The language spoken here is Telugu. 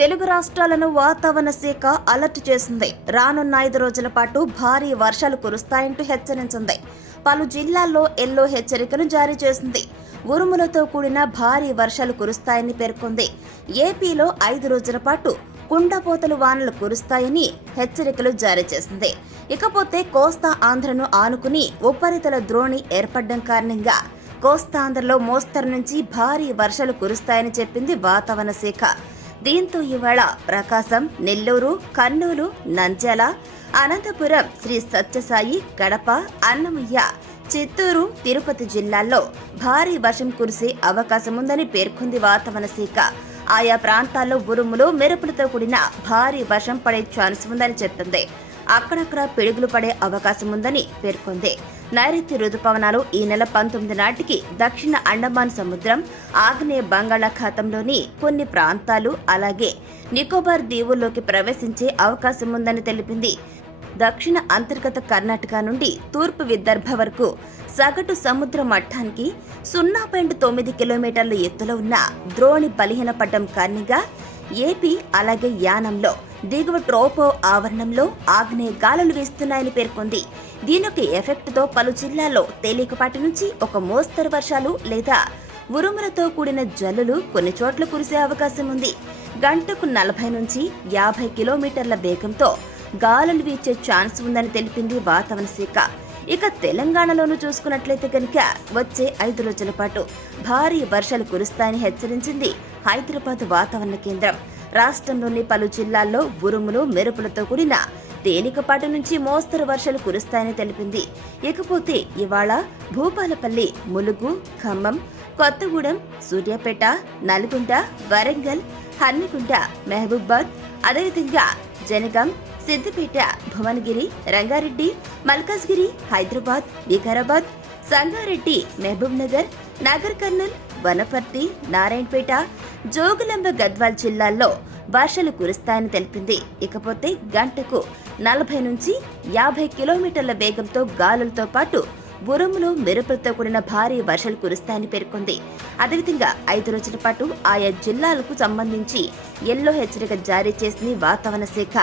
తెలుగు రాష్ట్రాలను వాతావరణ శాఖ అలర్ట్ చేసింది. రానున్న 5 రోజుల పాటు భారీ వర్షాలు కురుస్తాయంటూ హెచ్చరించింది. పలు జిల్లాల్లో ఎల్లో హెచ్చరికను జారీ చేసింది. ఉరుములతో కూడిన భారీ వర్షాలు కురుస్తాయని పేర్కొంది. ఏపీలో 5 రోజుల పాటు కుండపోతలు వానలు కురుస్తాయని హెచ్చరికలు జారీ చేసింది. ఇకపోతే కోస్తా ఆంధ్రను ఆనుకుని ఉపరితల ద్రోణి ఏర్పడడం కారణంగా కోస్తాంధ్రలో మోస్తరు నుంచి భారీ వర్షాలు కురుస్తాయని చెప్పింది వాతావరణ శాఖ. దీంతో ఇవాళ ప్రకాశం, నెల్లూరు, కర్నూలు, నంద్యాల, అనంతపురం, శ్రీ సత్యసాయి, కడప, అన్నమయ్య, చిత్తూరు, తిరుపతి జిల్లాల్లో భారీ వర్షం కురిసే అవకాశముందని పేర్కొంది వాతావరణ శాఖ. ఆయా ప్రాంతాల్లో ఉరుములు, మెరుపులతో కూడిన భారీ వర్షం పడే ఛాన్స్ ఉందని చెప్పింది. అక్కడక్కడ పిడుగులు పడే అవకాశం ఉందని పేర్కొంది. నైరుతి రుతుపవనాలు ఈ నెల 19 నాటికి దక్షిణ అండమాన్ సముద్రం, ఆగ్నేయ బంగాళాఖాతంలోని కొన్ని ప్రాంతాలు అలాగే నికోబార్ దీవుల్లోకి ప్రవేశించే అవకాశం ఉందని తెలిపింది. దక్షిణ అంతర్గత కర్ణాటక నుండి తూర్పు విదర్భ వరకు సగటు సముద్ర మట్టానికి 0.9 కిలోమీటర్ల ఎత్తులో ఉన్న ద్రోణి బలహీనపడ్డం కారణంగా ఏపీ అలాగే యానంలో దిగువ ట్రోపో ఆవరణంలో ఆగ్నేయ గాలులు వీస్తున్నాయని పేర్కొంది. దీనికి ఎఫెక్ట్తో పలు జిల్లాల్లో తేలికపాటి నుంచి ఒక మోస్తరు వర్షాలు లేదా ఉరుములతో కూడిన జల్లులు కొన్ని చోట్ల కురిసే అవకాశం ఉంది. గంటకు 40 నుంచి 50 కిలోమీటర్ల వేగంతో గాలులు వీచే ఛాన్స్ ఉందని తెలిపింది వాతావరణ శాఖ. ఇక తెలంగాణలోనూ చూసుకున్నట్లయితే కనుక వచ్చే 5 రోజుల పాటు భారీ వర్షాలు కురుస్తాయని హెచ్చరించింది హైదరాబాద్ వాతావరణ కేంద్రం. రాష్ట్రంలోని పలు జిల్లాల్లో ఉరుములు, మెరుపులతో కూడిన తేలికపాటి నుంచి మోస్తరు వర్షాలు కురుస్తాయని తెలిపింది. ఇకపోతే ఇవాళ భూపాలపల్లి, ములుగు, ఖమ్మం, కొత్తగూడెం, సూర్యాపేట, నల్గొండ, వరంగల్, హన్మకొండ, మహబూబాద్, అదేవిధంగా జనగాం, సిద్దిపేట, భువనగిరి, రంగారెడ్డి, మల్కాజ్గిరి, హైదరాబాద్, వికారాబాద్, సంగారెడ్డి, మహబూబ్ నగర్, నాగర్ కర్నూల్, వనపర్తి, నారాయణపేట, జోగులాంబ, గద్వాల్ జిల్లాల్లో వర్షాలు కురుస్తాయని తెలిపింది. ఇకపోతే గంటకు 40 నుంచి 50 కిలోమీటర్ల వేగంతో గాలులతో పాటు ఉరుములు, మెరుపులతో కూడిన భారీ వర్షాలు కురుస్తాయని పేర్కొంది. అదేవిధంగా 5 రోజుల పాటు ఆయా జిల్లాలకు సంబంధించి ఎల్లో హెచ్చరిక జారీ చేసింది వాతావరణ శాఖ.